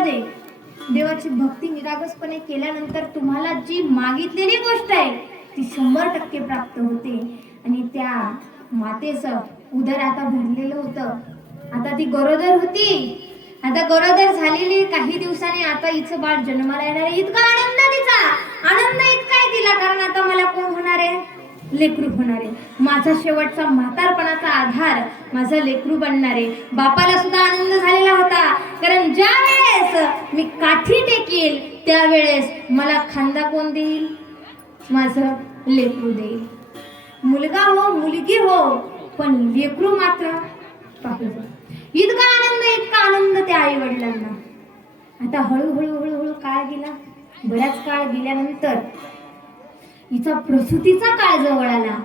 जीवनामध्ये देवाची भक्ती निरागसपणे केल्यानंतर तुम्हाला जी मागितलेली गोष्ट आहे ती शंभर टक्के प्राप्त होते. आणि त्या मातेचं उदर आता भरलेलं होतं. आता ती गरोदर होती. आता गरोदर झालेली काही दिवसांनी आता हिचं बाळ जन्माला येणार आहे. इतका आनंद तिचा. आनंद इतका आहे तिला कारण आता मला कोण होणार आहे? लेकरू होणारे. माझा शेवटचा म्हातारपणाचा आधार माझा लेकरू बनणारे. बापाला सुद्धा आनंद झालेला होता. कारण ज्या वेळेस मी काठी टेकील त्यावेळेस मला खांदा कोण देईल? माझं लेकरू देईल. मुलगा हो मुलगी हो पण लेकरू मात्र इतका आनंद इतका आनंद त्या आई वडिलांना आता हळूहळू हळूहळू काळ गेला. बराच काळ गेल्यानंतर हिचा प्रसूतीचा काळ जवळ आला.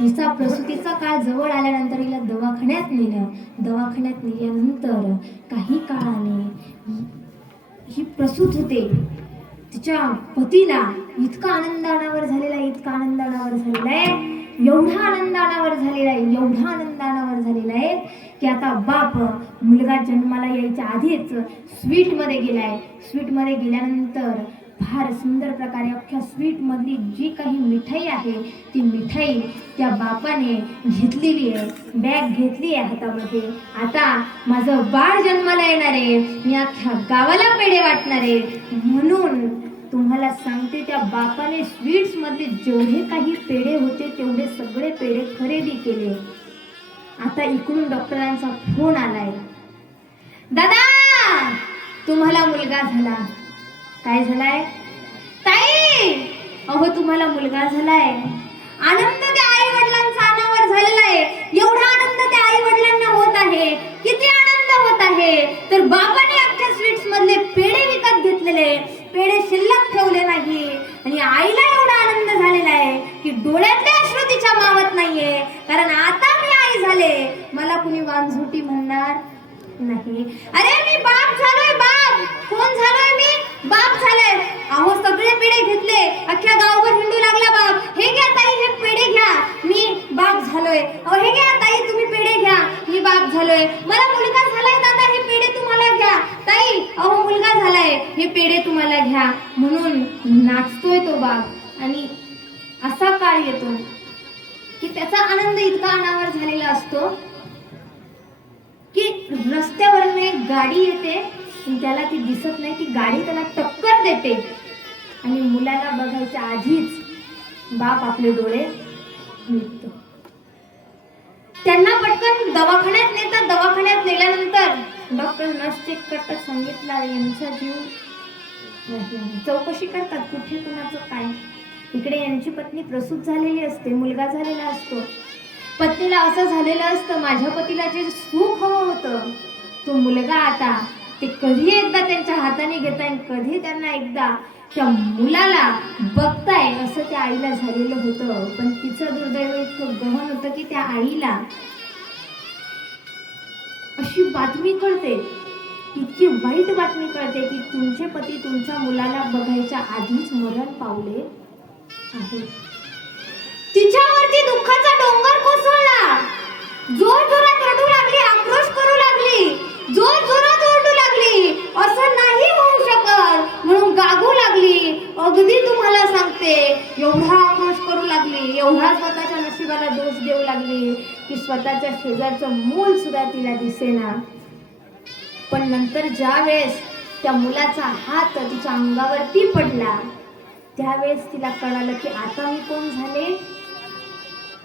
हिचा प्रसूतीचा काळ जवळ आल्यानंतर हिला दवाखान्यात नेलं. दवाखान्यात नेल्यानंतर काही काळाने ही- प्रसूत होते. तिच्या पतीला इतका आनंद अनावर झालेला आहे इतका आनंद अनावर झालेला आहे एवढा आनंद अनावर झालेला आहे एवढा आनंद अनावर झालेला आहे की आता बाप मुलगा जन्माला यायच्या आधीच स्वीटमध्ये गेलाय. स्वीटमध्ये गेल्यानंतर फार सुंदर प्रकारे अख्ख्या स्वीटमधली जी काही मिठाई आहे ती मिठाई त्या बापाने घेतलेली आहे. बॅग घेतली आहे हातामध्ये. आता माझं बाळ जन्माला येणार आहे. मी अख्ख्या गावाला पेढे वाटणार आहे. म्हणून तुम्हाला सांगते त्या बापाने स्वीट्समध्ये जेवढे काही पेढे होते तेवढे सगळे पेढे खरेदी केले. आता इकडून डॉक्टरांचा फोन आलाय. दादा तुम्हाला मुलगा झाला. काय झालाय? ताई! अहो तुम्हाला मुलगा झालाय. आनंद त्या आई वडिलांचा अनावर झालेला आहे एवढा आनंद त्या आई वडिलांना होत आहे. किती आनंद होत आहे. तर बाबाने आमच्या स्वीट्स मधले पेढे विकत घेतलेले. पेढे शिल्लक ठेवले नाही. आणि आईला एवढा आनंद झालेला आहे की डोळ्यातले अश्रू तिच्या मावत नाहीये. कारण आता मी आई झाले. मला कुणी वांझुटी म्हणणार नाही. अरे मी बाप झालोय बाप कोण झालोय मी बाप झालोय अहो सगळे पेढे घेतले अख्ख्या गावभर हिंडू लागला बाप हे घ्या ताई हे पेढे घ्या मी बाप झालोय अहो हे घ्या ताई तुम्ही पेढे घ्या मी बाप झालोय मला मुलगा झालाय दादा हे पेढे तुम्हाला घ्या ताई अहो मुलगा झालाय हे पेढे तुम्हाला घ्या म्हणून नाचतोय तो बाप. आणि असा काळ येतो की त्याचा आनंद इतका अनावर झालेला असतो की रस्त्यावरून एक गाडी येते त्याला ती दिसत नाही. ती गाडी त्याला टक्कर देते. आणि मुलाला बघायच्या आधीच बाप आपले डोळे मिटतो त्यांना पटकन दवाखान्यात नेतात दवाखान्यात नेल्यानंतर डॉक्टर नर्स चेक करतात. सांगितलं यांचा जीव चौकशी करतात कुठे कुणाचं काय. इकडे यांची पत्नी प्रसूत झालेली असते मुलगा झालेला असतो. पत्नीला असं झालेलं असतं माझ्या पतीला जे सुख हवं होतं तो मुलगा आता ते कधी एकदा त्यांच्या हाताने घेताय आणि कधी त्यांना एकदा त्या मुलाला बघताय असं त्या आईला झालेलं होतं. पण तिचं दुर्दैव इतकं गहन होतं की त्या आईला अशी बातमी कळते. इतकी वाईट बातमी कळते की तुमचे पती तुमच्या मुलाला बघायच्या आधीच मरण पावले आहे. तिच्यावरती दुःखाचा डोंगर कोसळला. जोर जोरात रडू लागली आक्रोश करू लागली. जोर जोरात ओरडू लागली. असं नाही होऊ शकत. म्हणून गागू लागली. अगदी तुम्हाला सांगते एवढा आक्रोश करू लागली. एवढा स्वतःच्या नशिबाला दोष देऊ लागली की स्वतःच्या शेजारचं मूल सुद्धा तिला दिसेना. पण नंतर ज्या वेळेस त्या मुलाचा हात तिच्या अंगावरती पडला त्यावेळेस तिला कळालं की आता मी कोण झाले?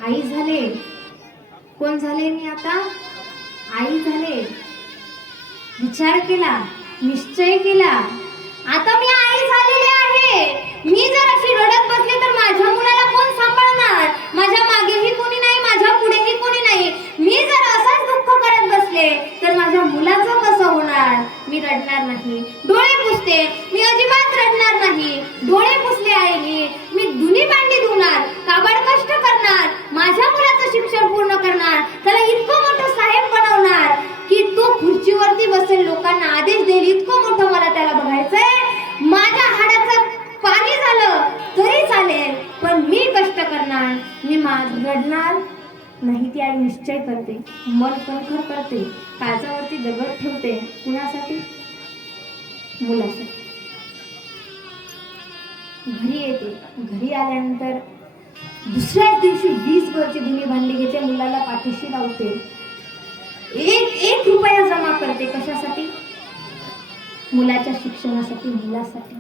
आई झाले. कोण झाले मी आता? आई झाले. विचार केला निश्चय केला. आता मी आई झालेले आहे. मी जर अशी रडत बसले तर माझ्या मुलाला कोण सांभाळणार? माझ्या मागेही कोणी नाही माझ्या पुढेही कोणी नाही. मी जर असंच दुःख करत बसले तर माझ्या मुलाचं कसं होणार? मी रडणार नाही. डोळे पुसते. मी अजिबात रडणार नाही. डोळे पुसले आईने. मी धुनी भांडी धुणार काबड कष्ट करणार माझ्या मुलाचं शिक्षण पूर्ण करणार त्याला इतकं मोठं साहेब बनवणार की तो खुर्चीवरती बसेल. लोकांना आदेश देईल इतकं मोठं मला त्याला बघायचंय. माझ्या हाडाचं पाणी झालं तरी चालेल पण मी कष्ट करणार. मी मा- रडणार नाही ती आई निश्चय करते. मन कणखर करते. काचावरती दगड ठेवते. कुणासाठी? मुलासाठी. घरी येते. घरी आल्यानंतर दुसऱ्याच दिवशी वीस भरची धुणी भांडी घेते. मुलाला पाठीशी लावते. एक एक रुपया जमा करते. कशासाठी? मुलाच्या शिक्षणासाठी मुलासाठी.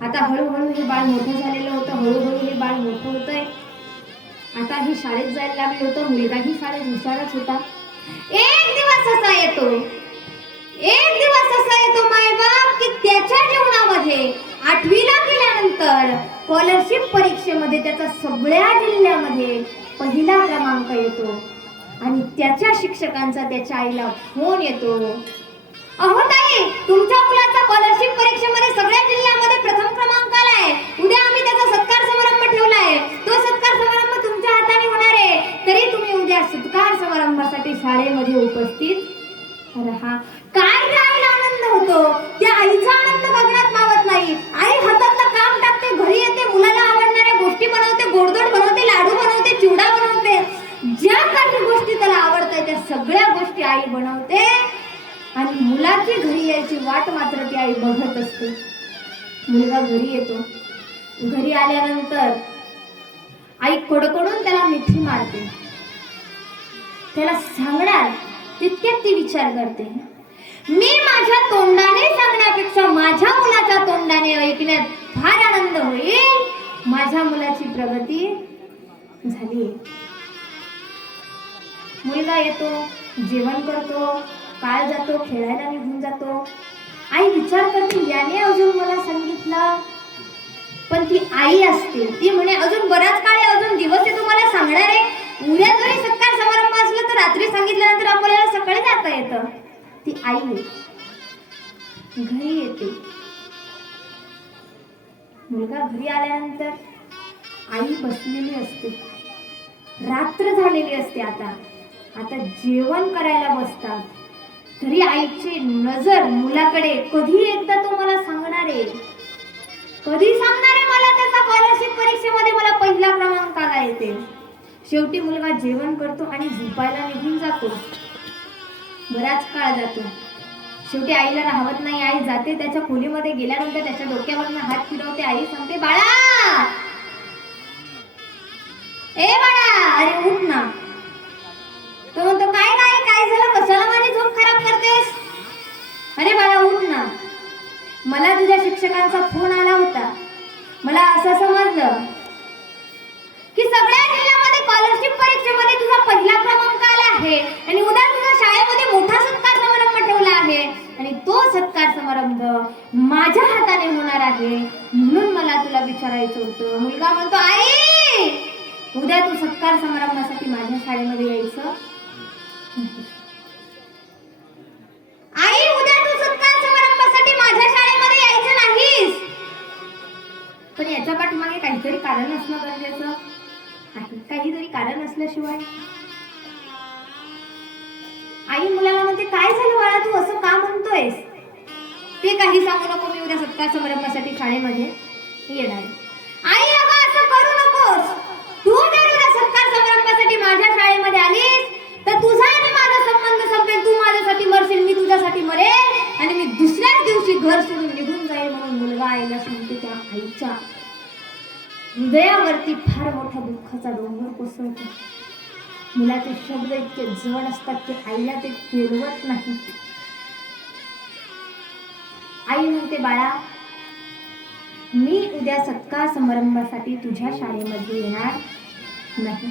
आता हळूहळू हे बाळ मोठं झालेलं होतं. हळूहळू हे बाळ मोठं होतंय. आता ही शाळेत जायला लागलो तर मुलगाही शाळेत हुशारच होता. एक दिवस असा येतो एक दिवस असा येतो मायबाप की त्याच्या जीवनामध्ये आठवीला गेल्यानंतर स्कॉलरशिप परीक्षेमध्ये त्याचा सगळ्या जिल्ह्यामध्ये पहिला क्रमांक येतो. आणि त्याच्या शिक्षकांचा त्याच्या आईला फोन येतो. अहो ताई तुमच्या मुलाचा स्कॉलरशिप परीक्षेमध्ये सगळ्या जिल्ह्यामध्ये प्रथम क्रमांक आलाय. उद्या आम्ही त्याचा सत्कार समारंभ ठेवलाय. तो सत्कार समारंभ तरी तुम्ही उद्या सत्कार समारंभासाठी शाळेमध्ये उपस्थित राहा. काय त्या आईला आनंद होतो? त्या आईचा आनंद बघण्यात मावत नाही. आई हातातलं काम टाकते घरी येते मुलाला आवडणाऱ्या गोष्टी बनवते गोडधोड बनवते लाडू बनवते चिवडा बनवते. ज्या काही गोष्टी त्याला आवडतात त्या सगळ्या गोष्टी आई बनवते. आणि मुलाची घरी यायची वाट मात्र ती आई बघत असते. मुलगा घरी येतो. घरी आल्यानंतर आई कडकडून त्याला मिठी मारते. त्याला सांगणार तितक्यात ती विचार करते. मी माझ्या तोंडाने सांगण्यापेक्षा माझ्या मुलाच्या तोंडाने ऐकण्यात फार आनंद होईल. माझ्या मुलाची प्रगती झाली मुलगा येतो जेवण करतो काळ जातो खेळायला निघून जातो. आई विचार करते याने अजून मला सांगितलं पण ती आई असते. ती म्हणे अजून बराच काळ आहे अजून दिवस आहे तुम्हाला सांगणार आहे. उद्या जरी सत्कार समारंभ असला तर रात्री सांगितल्यानंतर आपल्याला सकाळी जाता येतं. ती आई घरी येते. मुलगा घरी आल्यानंतर आई बसलेली असते. रात्र झालेली असते आता. आता जेवण करायला बसतात. तरी आईची नजर मुलाकडे कधी एकदा तो मला सांगणार आहे? कधी सांगणार आहे मला त्याचा स्कॉलरशिप परीक्षेमध्ये? मला पहिला क्रमांक आला येते शेवटी मुलगा जेवण करतो आणि झोपायला निघून जातो. बराच काळ जातो. शेवटी आईला राहत नाही. आई जाते. त्याच्या खोलीमध्ये गेल्यानंतर त्याच्या डोक्यावरनं हात फिरवते. आई सांगते बाळा! ए बाळा! अरे उठ ना. तो म्हणतो काय काय काय झालं? कशाला माझी झोप खराब करतेस? अरे बाळा उठ ना. मला तुझ्या शिक्षकांचा फोन आला होता. मला असं समजलं की सगळ्या जिल्ह्यामध्ये स्कॉलरशिप परीक्षेमध्ये तुझा पहिला क्रमांक आला आहे आणि उद्या तुझ्या शाळेमध्ये मोठा सत्कार समारंभ ठेवला आहे. आणि तो सत्कार समारंभ माझ्या हाताने होणार आहे म्हणून मला तुला विचारायचं होतं. मुलगा म्हणतो आई उद्या तू सत्कार समारंभासाठी माझ्या शाळेमध्ये यायचं. काहीतरी कारण असणं गरजेचं. आहे काहीतरी कारण असल्याशिवाय. आई मुलाला म्हणते काय झालं बाळा तू? असं का म्हणतोयस? ते काही सांगू नको मी उद्या सत्कार समारंभासाठी शाळेमध्ये येणार आई अगं असं करू नकोस. तू जर उद्या सत्कार समारंभासाठी माझ्या शाळेमध्ये आलीस तर तुझा आणि माझा संबंध संपेल. तू माझ्यासाठी मरशील मी तुझ्यासाठी मरेल. आणि मी दुसऱ्याच दिवशी घर सोडून निघून जाईल म्हणून मुलगा आईला सांगते त्या आईच्या हृदयावरती फार मोठा दुःखाचा डोंगर कोसळतो. मुलाचे शब्द इतके जड असतात की आईला ते फिरवत नाही. आई म्हणते बाळा मी उद्या सत्कार समारंभासाठी तुझ्या शाळेमध्ये येणार नाही.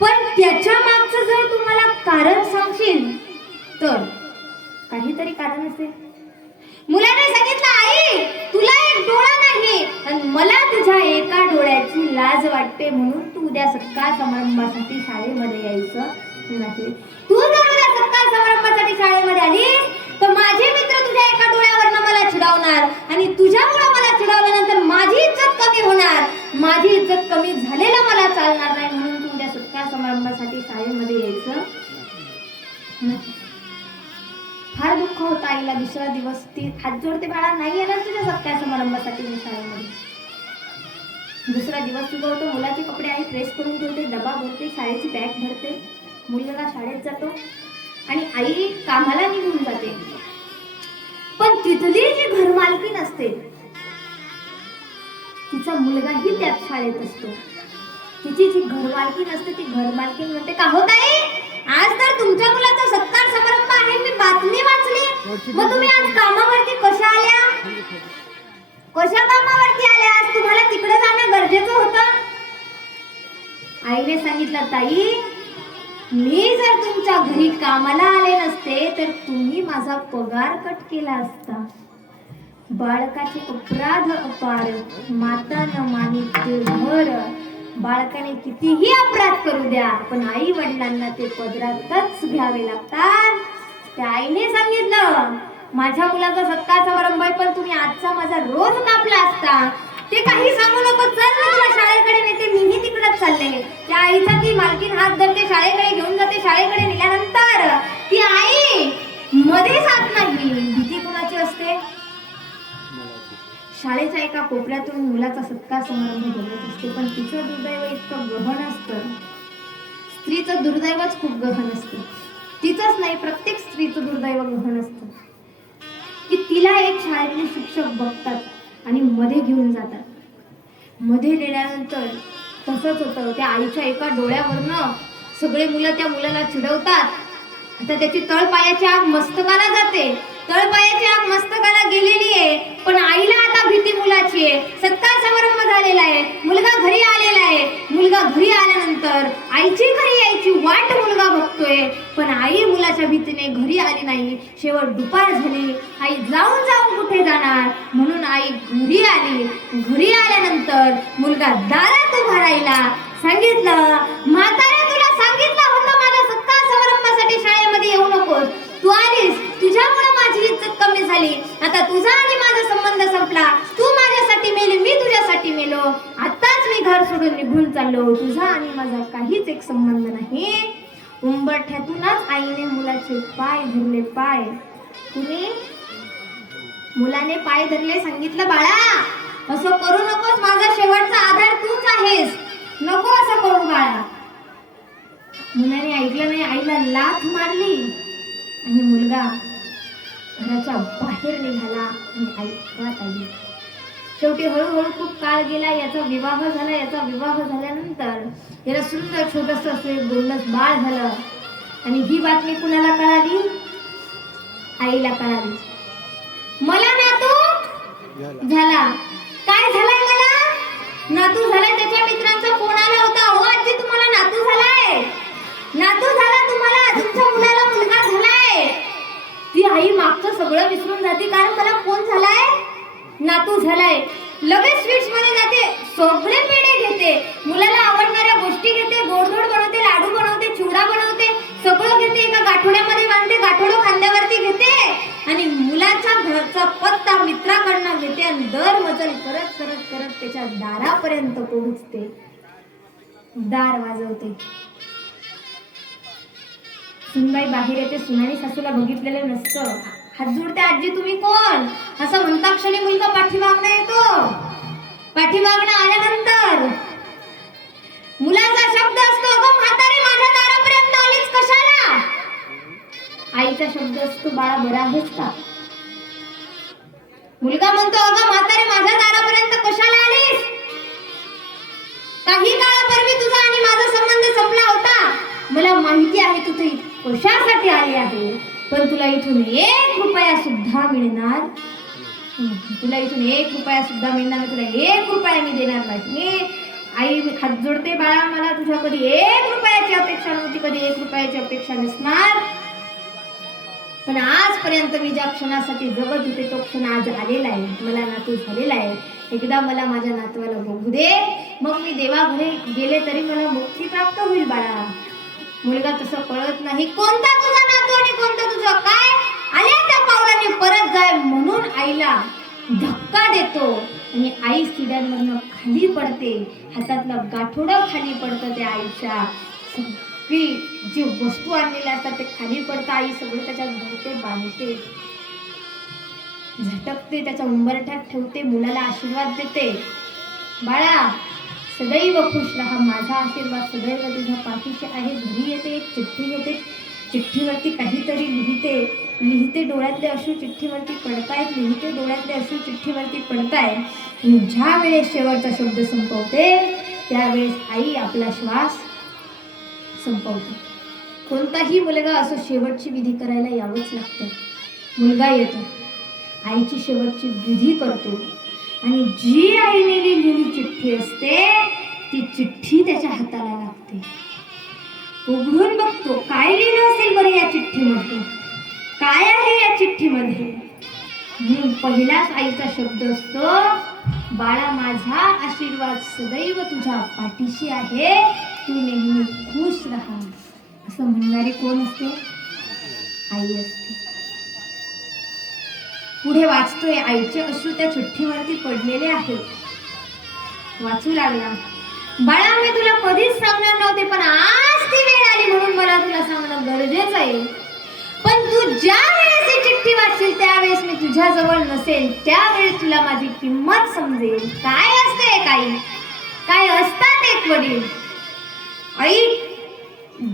पण त्याच्या मागचं जर तुम्हाला कारण सांगशील तर काहीतरी कारण असेल. मुलाने सांगितलं आई तुला डोळा नाही. आणि मला तुझ्या एका डोळ्याची लाज वाटते म्हणून तू उद्या सत्कार समारंभासाठी शाळेमध्ये यायचं नाही. तू जर उद्या सत्कार समारंभासाठी शाळेमध्ये आलीस तर माझे मित्र तुझ्या एका डोळ्यावरनं मला चिडावणार आणि तुझ्यामुळे मला चिडावल्यानंतर माझी इज्जत कमी होणार. माझी इज्जत कमी झालेलं मला चालणार नाही म्हणून तू उद्या सत्कार समारंभासाठी शाळेमध्ये यायचं नाही. फार दुःख होतं आईला. दुसरा दिवस ती हात जोडते बाळा नाही येणार तुझ्या सत्कार समारंभासाठी मी शाळेमध्ये. दुसरा दिवस चुकवतो मुलाचे कपडे आई प्रेस करून ठेवते डबा भरते शाळेची बॅग भरते. मुलगा शाळेत जातो आणि आई कामाला निघून जाते. पण तिथली जी घरमालकी असते तिचा मुलगाही त्याच शाळेत असतो. तिची जी घरमालकी असते ती घरमालकी म्हणते का होत आहे आज तर तुमच्या मुलाचा सत्कार समारंभ आहे बातमी वाचली. मग तुम्ही आज कामावरती कशा आल्या? कशा कामावरती आल्या? आज तुम्हाला तिकडे जाणं गरजेचं होतं. आईने सांगितलं ताई मी जर तुमच्या घरी कामाला आले नसते तर तुम्ही माझा पगार कट केला असता. बाळकाचे अपराध अपार माता न मानित घर. बाळकाने कितीही अपराध करू द्या पण आई वडिलांना ते पदरातच घ्यावे लागतात. त्या आईने सांगितलं माझ्या मुलाचा सत्ता समारंभ आहे पण तुम्ही आजचा माझा रोज कापला असता. ते काही सांगू नको चल ना तुला शाळेकडे नेते मीही तिकडच चालले. त्या आईचा ती मालकीन हात धरते शाळेकडे घेऊन जाते शाळेकडे नेल्यानंतर. ती आई मध्ये जात नाही. भीती कुणाची असते? शाळेच्या एका कोपऱ्यातून मुलाचा सत्कार समारंभ बघत असते पण तिचं दुर्दैव इतकं गहन असतं. स्त्रीचं दुर्दैवच खूप गहन असतं. तिचंच नाही प्रत्येक स्त्रीचं दुर्दैव गहन असतं. की तिला एक शाळेतले शिक्षक बघतात आणि मध्ये घेऊन जातात. मध्ये नेल्यानंतर तसंच होतं. त्या आईच्या एका डोळ्यावरनं सगळे मुलं त्या मुलाला चिडवतात. आता त्याची तळपायाची आग मस्तकाला जाते. तळपायाची आग मस्तकाला गेलेली आहे. पण आईला आता भीती मुलाची आहे. सत्कार समारंभ झालेला आहे. मुलगा घरी आलेला आहे. मुलगा घरी आल्यानंतर आईची घरी यायची वाट मुलगा बघतोय. पण आई मुलाच्या भीतीने घरी आली नाही. शेवट दुपार झाली. आई जाऊन जाऊन कुठे जाणार? म्हणून आई घरी आली. घरी आल्यानंतर मुलगा दारात उभा राहिला. सांगितलं म्हातारे तुला सांगितलं होतं माझ्या सत्कार समारंभासाठी शाळेमध्ये येऊ नकोस. तू आलीस तुझ्यामुळे माझी इज्जत कमी झाली. आता तुझा आणि माझा संबंध संपला. तू माझ्यासाठी मेली मी तुझ्यासाठी मेलो. आताच मी घर सोडून निघून चाललो. तुझा आणि माझा काहीच एक संबंध नाही. उंबरठ्यातूनच आईने मुलाचे पाय धरले पाय. तुम्ही मुलाने पाय धरले सांगितलं बाळा. असं करू नकोस माझा शेवटचा आधार तूच आहेस. नको असं करू बाळा. मुलाने ऐकलं नाही आईला लाथ मारली. आणि मुलगा घराच्या बाहेर निघाला आणि आई घरात आली. शेवटी हळूहळू खूप काळ गेला याचा विवाह झाला याचा विवाह झाल्यानंतर याला सुंदर छोटस असं एक गोंडस बाळ झालं. आणि ही बातमी कुणाला कळाली? आईला कळाली. मला नातू झाला तुम्ही कोण? असं म्हणता क्षणी मुलगा पाठीमागणं येतो. पाठीमागणं आल्यानंतर मुलाचा शब्द असतो अगं म्हातारी माझ्या दारापर्यंत आलीच कशाला? आईचा शब्द असतो बाळा बरा आहेस का? मुलगा म्हणतो अगं म्हातारी माझ्या दारापर्यंत कशाला आलीस? काही काळापूर्वी तुझा आणि माझा संबंध संपला होता. मला माहिती आहे तू इथे कशासाठी आली आहे? पण तुला इथून एक रुपया सुद्धा मिळणार तुला इथून एक रुपया सुद्धा मिळणार नाही. तुला एक रुपया मी देणार नाही. आई हात जोडते बाळा. मला तुझ्या कधी एक रुपयाची अपेक्षा नव्हती. कधी एक रुपयाची अपेक्षा नसणार. पण आजपर्यंत मी ज्या क्षणासाठी जगत होते तो क्षण आज आलेला आहे. मला नातू झालेला आहे. एकदा मला माझ्या नातवाला बघू दे. मग मी देवाघरे गेले तरी मला मुक्ती प्राप्त होईल बाळा. मुलगा तसं कळत नाही. कोणता तुझा कोणता तुझं? काय? आल्या त्या पावलाने परत जाय म्हणून आईला धक्का देतो. आणि आई सिड्यांवरनं खाली पडते. हातातलं गाठोडं खाली पडतं त्या आईच्या. सगळी जी वस्तू आणलेल्या असतात ते खाली पडतं. आई सगळं त्याच्यात भरते बांधते. झटकते त्याच्या उंबरठ्यात ठेवते मुलाला आशीर्वाद देते. बाळा सदैव खुश राहा. माझा आशीर्वाद सदैव तुझ्या पाठीशी आहे. घरी येते एक चिठ्ठी घेते. चिठ्ठीवरती काहीतरी लिहिते लिहिते डोळ्यातले अश्रू चिठ्ठीवरती पडतायत लिहिते डोळ्यातले अश्रू चिठ्ठीवरती पडतायत. ज्या वेळेस शेवटचा शब्द संपवते त्यावेळेस आई आपला श्वास संपवते. कोणताही मुलगा असो शेवटची विधी करायला यावंच लागतं. मुलगा येतो आईची शेवटची विधी करतो. आणि जी आईने लिहिलेली चिठ्ठी असते ती चिठ्ठी त्याच्या हाताला लागते. उघडून बघतो काय लिहिलं असेल बरं या चिठ्ठीमध्ये? काय आहे या चिठ्ठीमध्ये? हम्म, पहिलाच आईचा शब्द असतो बाळा माझा आशीर्वाद सदैव तुझ्या पाठीशी आहे. तू नेहमी खुश राहा. असं म्हणणारी कोण असते? आई असते. पुढे वाचतोय आईचे अश्रू त्या चिठ्ठीवरती पडलेले आहेत. वाचू लागला. बाळा मी तुला कधीच सांगणार नव्हते पण आज ती वेळ आली म्हणून मला तुला सांगणं गरजेचं आहे? पण तू ज्या वेळेस ही चिठ्ठी वाचशील त्यावेळेस मी तुझ्या जवळ नसेल. त्यावेळेस तुला माझी किंमत समजेल. काय असते काही? काय असतात एक वडील? आई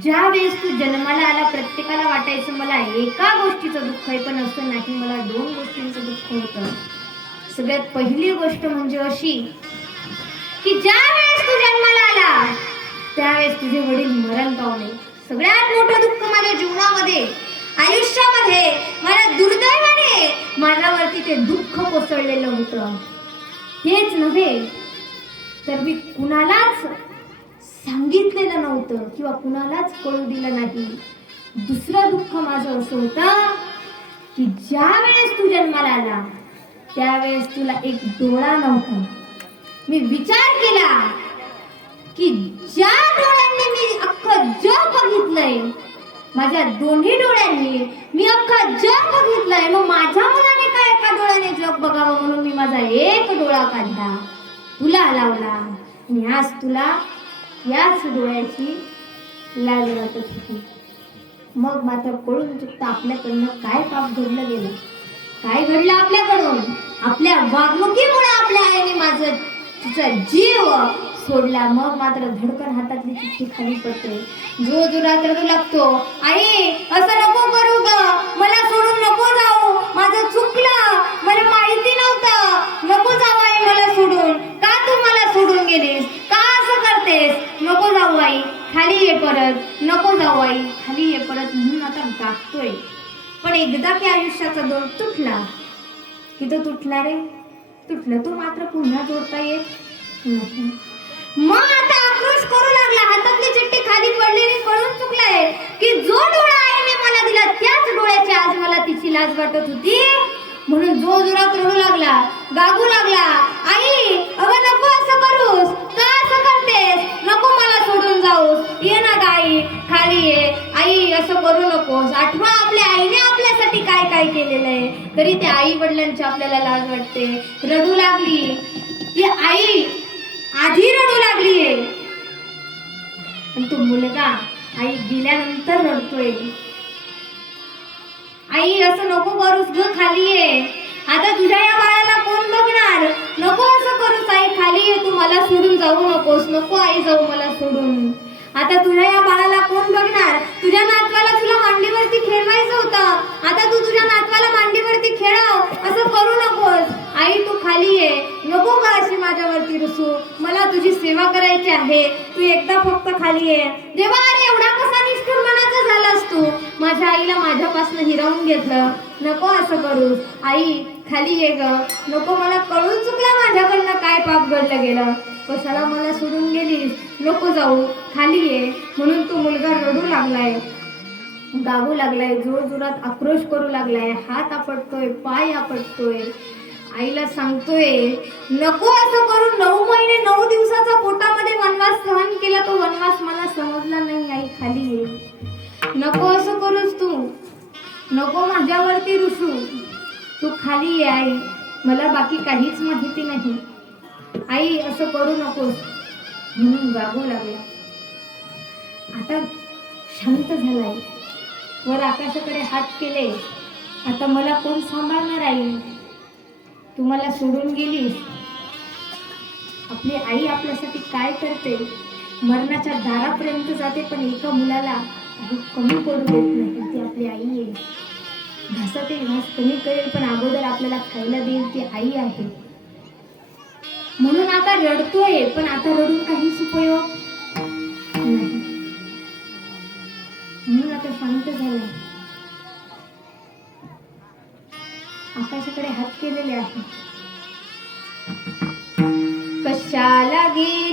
ज्या वेळेस तू जन्माला आला प्रत्येकाला वाटायचं मला एका गोष्टीचं दुःख आहे पण असं नाही मला दोन गोष्टींचं दुःख होतं. सगळ्यात पहिली गोष्ट म्हणजे अशी की ज्या वेळेस तू जन्माला आला त्यावेळेस तुझे वडील मरण पावले. सगळ्यात मोठं दुःख माझ्या जीवनामध्ये. आयुष्यामध्ये मला दुर्दैवाने माझ्यावरती ते दुःख कोसळलेलं होतं. हेच नव्हे तर मी कुणालाच सांगितलेलं नव्हतं किंवा कुणालाच कळू दिलं नाही. दुसरं दुःख माझं असं होतं की ज्या वेळेस तू जन्माला आला त्यावेळेस तुला एक डोळा नव्हता. मी विचार केला की ज्या डोळ्यांनी मी अख्खं जग बघितलंय माझ्या दोन्ही डोळ्यांनी मी अख्खं जग बघितलंय मग माझ्या मुलाने काय एका डोळ्याने जग बघावं म्हणून मी माझा एक डोळा काढला. तुला लावला. आणि आज तुला याच डोळ्याची लाज वाटत होती. मग मात्र कळून चुकता आपल्याकडनं काय पाप घडलं गेलं? काय घडलं आपल्याकडून? आपल्या वागणुकीमुळे आपल्या आईने माझं तिचा जीव सोडला मग मात्र धडकन हातातली चिठ्ठी खाली पडते. जो जो रात्र लागतो आई असं नको करू ग. मला सोडून नको जाऊ. माझं चुकलं. मला माहिती नव्हतं. नको जाऊ आई मला सोडून. का तू मला सोडून गेलीस? का असं करतेस? नको जाऊ आई. खाली ये परत. नको जाऊ आई. खाली ये परत म्हणून आता गागतोय पण एकदा की आयुष्याचा दोर तुटला. की तो तुटला रे. तुटलं तो मात्र पुन्हा जोडता येत नाही. मग आता आक्रोश करू लागला. हातातली चिठ्ठी खाली पडलेली कळून चुकलाय की जो डोळा आईने मला दिला त्याच डोळ्याची आज मला तिची लाज वाटत होती. म्हणून जो जोरात रडू लागला गागू लागला आई अगं नको असं करूस का असं करतेस? नको मला सोडून जाऊस. ये ना गाई खाली ये. आई असं करू नकोस. आठवा आपल्या आईने आपल्यासाठी काय काय केलेलं आहे. तरी त्या आई वडिलांची आपल्याला लाज वाटते. रडू लागली. ती आई आधी रडू लागलीये. आणि तो मुलगा आई गेल्यानंतर रडतोय. आई असं नको करूस ग खाली ये आता तुझ्या या बाळाला कोण बघणार? नको असं करूस आई खाली ये तू मला सोडून जाऊ नकोस. नको आई जाऊ मला सोडून. आता तुझ्या या बाळाला कोण बघणार? तुझ्या नातवाला तुला मांडीवरती खेळवायचं होतं. आता तू तुझ्या नातवाला मांडीवरती खेळव. असं करू नकोस. आई तू माझ्यावरती मला तुझी सेवा करायची आहे. तू एकदा फक्त खाली ये. देवा अरे एवढा कसा निष्ठुर मनाचा झालास तू? माझ्या आईला माझ्यापासून हिरावून घेतलं. नको असं करू. आई खाली ये ग. नको मला कळून चुकलं माझ्याकडनं काय पाप घडलं गेलं. कशाला मला सोडून गेलीस? नको जाऊ. खाली ये. म्हणून तो मुलगा रडू लागलाय. गागू लागलाय. जोर जोरात आक्रोश करू लागलाय. हात आपटतोय. पाय आपटतोय. आईला सांगतोय नको असं करून नऊ महिने नऊ दिवसाचा पोटामध्ये वनवास सहन केला तो वनवास मला समजला नाही आई खाली ये. नको असं करूस तू नको माझ्यावरती रुसू तू खाली ये आई मला बाकी काहीच माहिती नाही. आई असं करू नकोस म्हणून गागू लागला. आता शांत झालाय वर आकाशाकडे हात केले. आता मला कोण सांभाळणार आई? तू मला सोडून गेलीस? आपली आई आपल्यासाठी काय करते? मरणाच्या दारापर्यंत जाते पण एका मुलाला काही कमी पडू देत नाही. ती आपली आई आहे. घासाते घास कमी करेल पण अगोदर आपल्याला खायला देईल ती आई आहे. म्हणून आता रडतोय पण आता रडून काहीच उपयोग नाही. म्हणून आता शांत झाला आकाशाकडे हात केलेले आहे. कशाला गे